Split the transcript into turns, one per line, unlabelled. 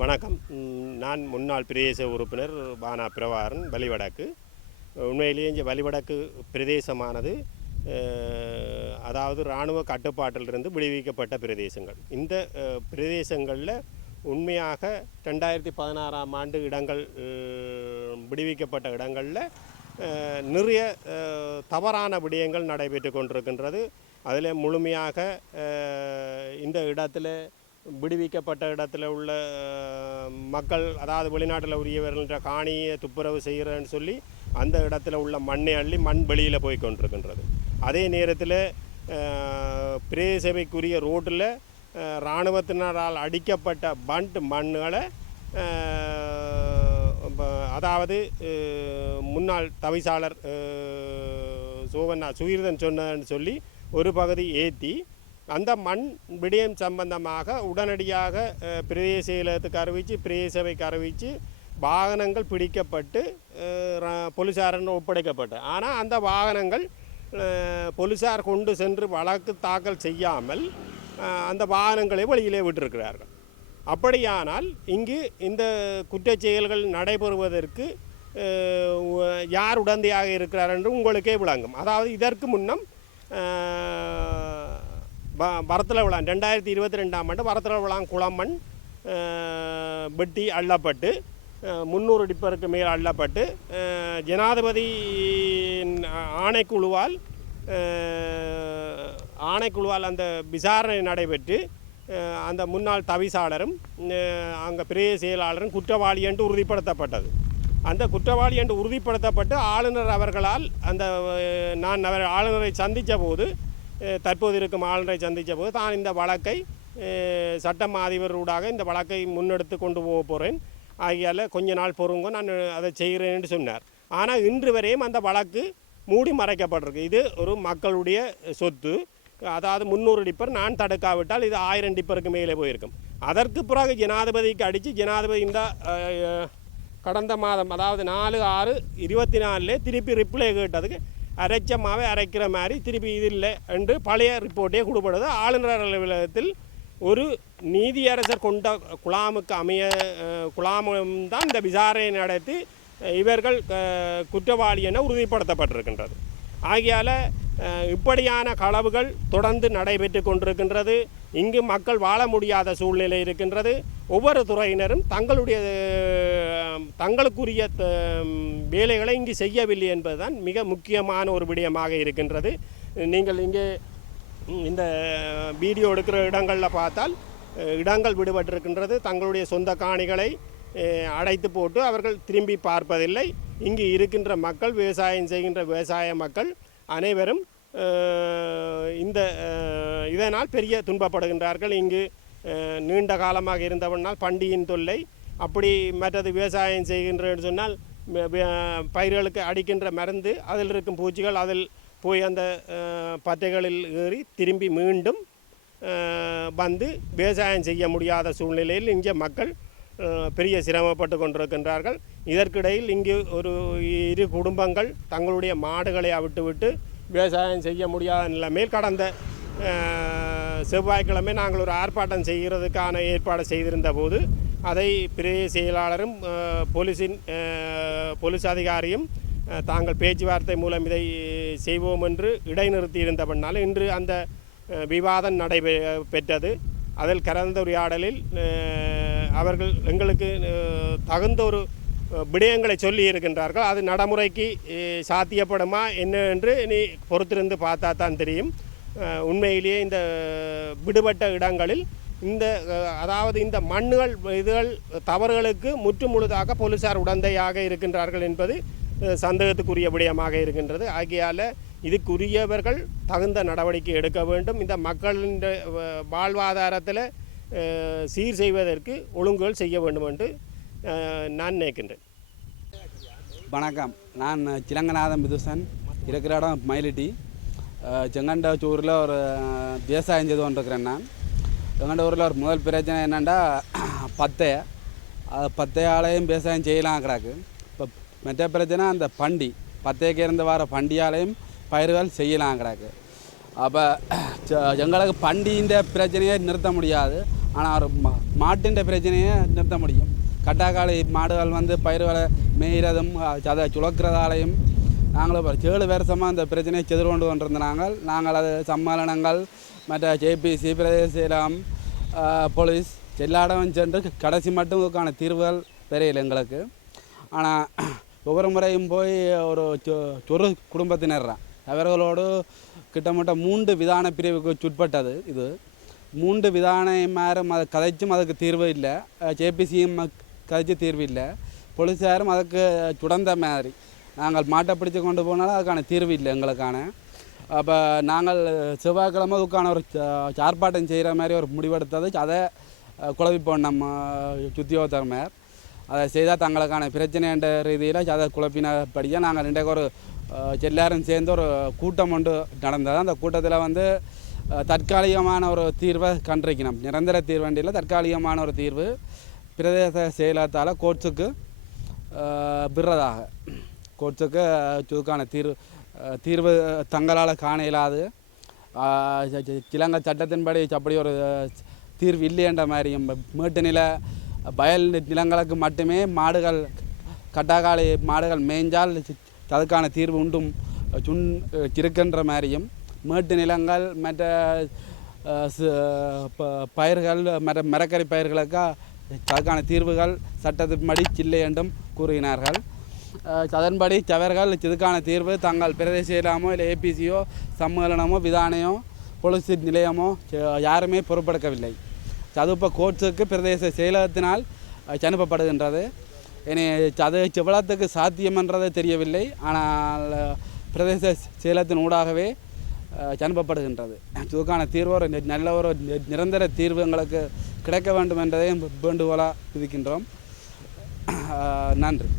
வணக்கம். நான் முன்னாள் பிரதேச உறுப்பினர் பானா பிரபாகரன் வலிவடக்கு உண்மையிலேயே இங்கே வலிவடக்கு பிரதேசமானது அதாவது இராணுவ கட்டுப்பாட்டிலிருந்து விடுவிக்கப்பட்ட பிரதேசங்கள். இந்த பிரதேசங்களில் உண்மையாக ரெண்டாயிரத்தி பதினாறாம் ஆண்டு இடங்கள் விடுவிக்கப்பட்ட இடங்களில் நிறைய தவறான விடயங்கள் நடைபெற்று கொண்டிருக்கின்றது. அதில் முழுமையாக இந்த இடத்துல விடுவிக்கப்பட்ட இடத்துல உள்ள மக்கள் அதாவது வெளிநாட்டில் உரியவர்கள்ன்ற காணியை துப்புரவு செய்கிறேன்னு சொல்லி அந்த இடத்துல உள்ள மண்ணை அள்ளி மண் வெளியில் போய் கொண்டிருக்கின்றது. அதே நேரத்தில் பிரேசபைக்குரிய ரோட்டில் இராணுவத்தினரால் அடிக்கப்பட்ட பண்ட் மண்ணுகளை அதாவது முன்னாள் தவிசாளர் அஹ், சோவண்ணா சுகீர்தன் சொன்னன்னு சொல்லி ஒரு பகுதி ஏற்றி அந்த மண் விடயம் சம்பந்தமாக உடனடியாக பிரதேச செயலகத்துக்கு அறிவித்து பிரதேச சபைக்கு அறிவித்து வாகனங்கள் பிடிக்கப்பட்டு அஹ், ர- ஒப்படைக்கப்பட்டு. ஆனால் அந்த வாகனங்கள் போலீசார் கொண்டு சென்று வழக்கு தாக்கல் செய்யாமல் அந்த வாகனங்களை வழியிலே விட்டிருக்கிறார்கள். அப்படியானால் இங்கு இந்த குற்றச் செயல்கள் நடைபெறுவதற்கு யார் உடந்தையாக இருக்கிறார் என்று உங்களுக்கே விளங்கும். அதாவது இதற்கு முன்னம் ப- பரத்தல விழா ரெண்டாயிரத்தி இருபத்தி ரெண்டாம் ஆண்டு பரத்தில் விழா குளம்மண் பெட்டி வெட்டி அள்ளப்பட்டு முந்நூறு டிப்பருக்கு மேல் அள்ளப்பட்டு ஜனாதிபதி ஆணைக்குழுவால் ஆணைக்குழுவால் அந்த விசாரணை நடைபெற்று அந்த முன்னாள் தவிசாளரும் அங்கே பிரிய செயலாளரும் குற்றவாளி என்று உறுதிப்படுத்தப்பட்டது. அந்த குற்றவாளி என்று உறுதிப்படுத்தப்பட்டு ஆளுநர் அவர்களால் அந்த நான் அவர் ஆளுநரை சந்தித்த போது தற்போது இருக்கும் ஆளுநரை சந்தித்த போது தான் இந்த வழக்கை சட்டம் அதிபரூடாக இந்த வழக்கை முன்னெடுத்து கொண்டு போக போகிறேன் ஆகியால் கொஞ்ச நாள் பொறுங்க நான் அதை செய்கிறேன் என்று சொன்னார். ஆனால் இன்று வரையும் அந்த வழக்கு மூடி மறைக்கப்பட்டிருக்கு. இது ஒரு மக்களுடைய சொத்து. அதாவது முந்நூறு டிப்பர் நான் தடுக்காவிட்டால் இது ஆயிரம் டிப்பருக்கு மேலே போயிருக்கும். அதற்கு பிறகு ஜனாதிபதிக்கு அடித்து ஜனாதிபதி இந்த கடந்த மாதம் அதாவது நாலு ஆறு இருபத்தி நாலுலே திருப்பி ரிப்ளை கேட்டதுக்கு அரைச்சமாகவே அரைக்கிற மாதிரி திருப்பி இது இல்லை என்று பழைய ரிப்போர்ட்டே கொடுப்படுது ஆளுநர் அலுவலகத்தில் ஒரு நீதியரசர் கொண்ட குழாமுக்கு அமைய குழாமும் தான் இந்த விசாரணை நடத்தி இவர்கள் குற்றவாளி என உறுதிப்படுத்தப்பட்டிருக்கின்றது. ஆகையால் இப்படியான களவுகள் தொடர்ந்து நடைபெற்று கொண்டிருக்கின்றது. இங்கு மக்கள் வாழ முடியாத சூழ்நிலை இருக்கின்றது. ஒவ்வொரு துறையினரும் தங்களுடைய தங்களுக்குரிய வேலைகளை இங்கு செய்யவில்லை என்பதுதான் மிக முக்கியமான ஒரு விடயமாக இருக்கின்றது. நீங்கள் இங்கே இந்த வீடியோ எடுக்கிற இடங்களில் பார்த்தால் இடங்கள் விடுபட்டிருக்கின்றது. தங்களுடைய சொந்த காணிகளை அடைத்து போட்டு அவர்கள் திரும்பி பார்ப்பதில்லை. இங்கு இருக்கின்ற மக்கள் விவசாயம் செய்கின்ற விவசாய மக்கள் அனைவரும் இந்த இதனால் பெரிய துன்பப்படுகின்றார்கள். இங்கு நீண்ட காலமாக இருந்தவனால் பண்டியின் தொல்லை அப்படி மற்றது விவசாயம் செய்கின்றன்னு சொன்னால் பயிர்களுக்கு அடிக்கின்ற மருந்து அதில் இருக்கும் பூச்சிகள் அதில் போய் அந்த பட்டைகளில் ஏறி திரும்பி மீண்டும் வந்து விவசாயம் செய்ய முடியாத சூழ்நிலையில் இங்கே மக்கள் பெரிய சிரமப்பட்டு கொண்டிருக்கின்றார்கள். இதற்கிடையில் இங்கு ஒரு இரு குடும்பங்கள் தங்களுடைய மாடுகளை அவிட்டுவிட்டு விவசாயம் செய்ய முடியாத நிலைமையில் கடந்த செவ்வாய்க்கிழமை நாங்கள் ஒரு ஆர்ப்பாட்டம் செய்கிறதுக்கான ஏற்பாடு செய்திருந்த போது அதை பிரிய செயலாளரும் போலீஸின் போலீஸ் அதிகாரியும் தாங்கள் பேச்சுவார்த்தை மூலம் இதை செய்வோம் என்று இடைநிறுத்தியிருந்தபடினால இன்று அந்த விவாதம் நடைபெ பெற்றது. அதில் கலந்துரையாடலில் உரையாடலில் அவர்கள் எங்களுக்கு தகுந்த ஒரு விடயங்களை சொல்லி இருக்கின்றார்கள். அது நடைமுறைக்கு சாத்தியப்படுமா? என்ன என்று நீ பொறுத்திருந்து பார்த்தா தான் தெரியும். உண்மையிலேயே இந்த விடுபட்ட இடங்களில் இந்த அதாவது இந்த மண்ணுகள் இதுகள் தவறுகளுக்கு முற்றுமுழுதாக போலீசார் உடந்தையாக இருக்கின்றார்கள் என்பது சந்தேகத்துக்குரிய விடயமாக இருக்கின்றது. ஆகையால் இதுக்குரியவர்கள் தகுந்த நடவடிக்கை எடுக்க வேண்டும். இந்த மக்களின் வாழ்வாதாரத்தில் சீர் செய்வதற்கு ஒழுங்குகள் செய்ய வேண்டும் என்று நான் நினைக்கின்றேன்.
வணக்கம். நான் சிலங்கநாதன் விதுசன் இருக்கிற இடம் மயிலிட்டி. அஹ், ஊரில் ஒரு விவசாயம் செய்து கொண்டிருக்கிறேன் நான். செங்கண்ட ஊரில் ஒரு முதல் பிரச்சனை என்னென்னா பத்தைய அது பத்தையாலையும் விவசாயம் செய்யலாம் கிடக்கு. இப்போ மற்ற பிரச்சனை அந்த பண்டி. பத்தைக்கு இருந்து வர பண்டியாலையும் பயிர்கள் செய்யலாம் கிடக்கு. அப்போ எங்களுக்கு பண்டிகின்ற பிரச்சனையை நிறுத்த முடியாது. ஆனால் ஒரு மா மாட்டின் பிரச்சனையை நிறுத்த முடியும். கட்டாக்காளி மாடுகள் வந்து பயிர்களை மேய்கிறதும் அதை சுழக்கிறதாலையும் நாங்களும் ஏழு வருஷமாக இந்த பிரச்சனையை செதிர் கொண்டு கொண்டிருந்த நாங்கள். நாங்கள் அது சம்மேளனங்கள் மற்ற ஜேபிசி பிரதேச போலீஸ் எல்லா இடமும் சென்று கடைசி மட்டும் இதுக்கான தீர்வுகள் தெரியல எங்களுக்கு. ஆனால் ஒவ்வொரு முறையும் போய் ஒரு சொ- சொரு குடும்பத்தினர்றான் அவர்களோடு கிட்டமட்ட மூன்று விதான பிரிவுக்கு சுட்பட்டது இது. மூன்று விதானமாரும் அதை கதைச்சும் அதுக்கு தீர்வு இல்லை. ஜேபிசியும் கதைச்சு தீர்வு இல்லை. போலீஸாரும் அதுக்கு சுடந்த மாதிரி. நாங்கள் மாட்டை பிடிச்சு கொண்டு போனாலும் அதுக்கான தீர்வு இல்லை எங்களுக்கான. அப்போ நாங்கள் செவ்வாய்க்கிழமை அதுக்கான ஒரு சா- சார்பாட்டம் செய்கிற மாதிரி ஒரு முடிவெடுத்தது. அதை அஹ், குழப்பிப்போம் நம்ம சுத்தியோத்தர்மர் அதை செய்தால் தங்களுக்கான பிரச்சனை என்ற ரீதியில் அதை குழப்பினபடியாக நாங்கள் இன்றைக்கு ஒரு எல்லாரும் சேர்ந்து ஒரு கூட்டம் ஒன்று நடந்தது. அந்த கூட்டத்தில் வந்து தற்காலிகமான ஒரு தீர்வை கண்டிருக்கணும். நிரந்தர தீர்வண்டியில் தற்காலிகமான ஒரு தீர்வு பிரதேச செயலகத்தால் கோட்ஸுக்கு விடுறதாக. கோட்ஸுக்கு இதுக்கான தீர்வு தீர்வு தங்களால் காண இயலாது. இலங்கை சட்டத்தின்படி அப்படி ஒரு தீர்வு இல்லைன்ற மாதிரியும் மேட்டு நில வயல் நிலங்களுக்கு மட்டுமே மாடுகள் கட்டாக்காளி மாடுகள் மேய்ஞ்சால் அதுக்கான தீர்வு உண்டும் சுண் இருக்கின்ற மாதிரியும் மேட்டு நிலங்கள் மற்ற சு- ப- பயிர்கள் மற்ற மரக்கறி பயிர்களுக்கு அதற்கான தீர்வுகள் சட்டத்தின்படி இல்லை என்றும் கூறுகிறார்கள். அதன்படி சவர்கள் இதுக்கான தீர்வு தங்கள் பிரதேச செயலாமோ இல்லை ஏபிசியோ சம்மேளனமோ விதானையோ போலீஸ் நிலையமோ யாருமே பொருட்படுத்தவில்லை. அது இப்போ கோர்ட்ஸுக்கு பிரதேச செயலகத்தினால் அனுப்பப்படுகின்றது. இனி அது எவ்வளோத்துக்கு சாத்தியம்ன்றது தெரியவில்லை. ஆனால் பிரதேச செயலகத்தின் ஊடாகவே அனுப்பப்படுகின்றது. இதுக்கான தீர்வு ஒரு நல்ல ஒரு நிரந்தர தீர்வு எங்களுக்கு கிடைக்க வேண்டும் என்றதையும் வேண்டுகோளாக விதிக்கின்றோம் நன்றி.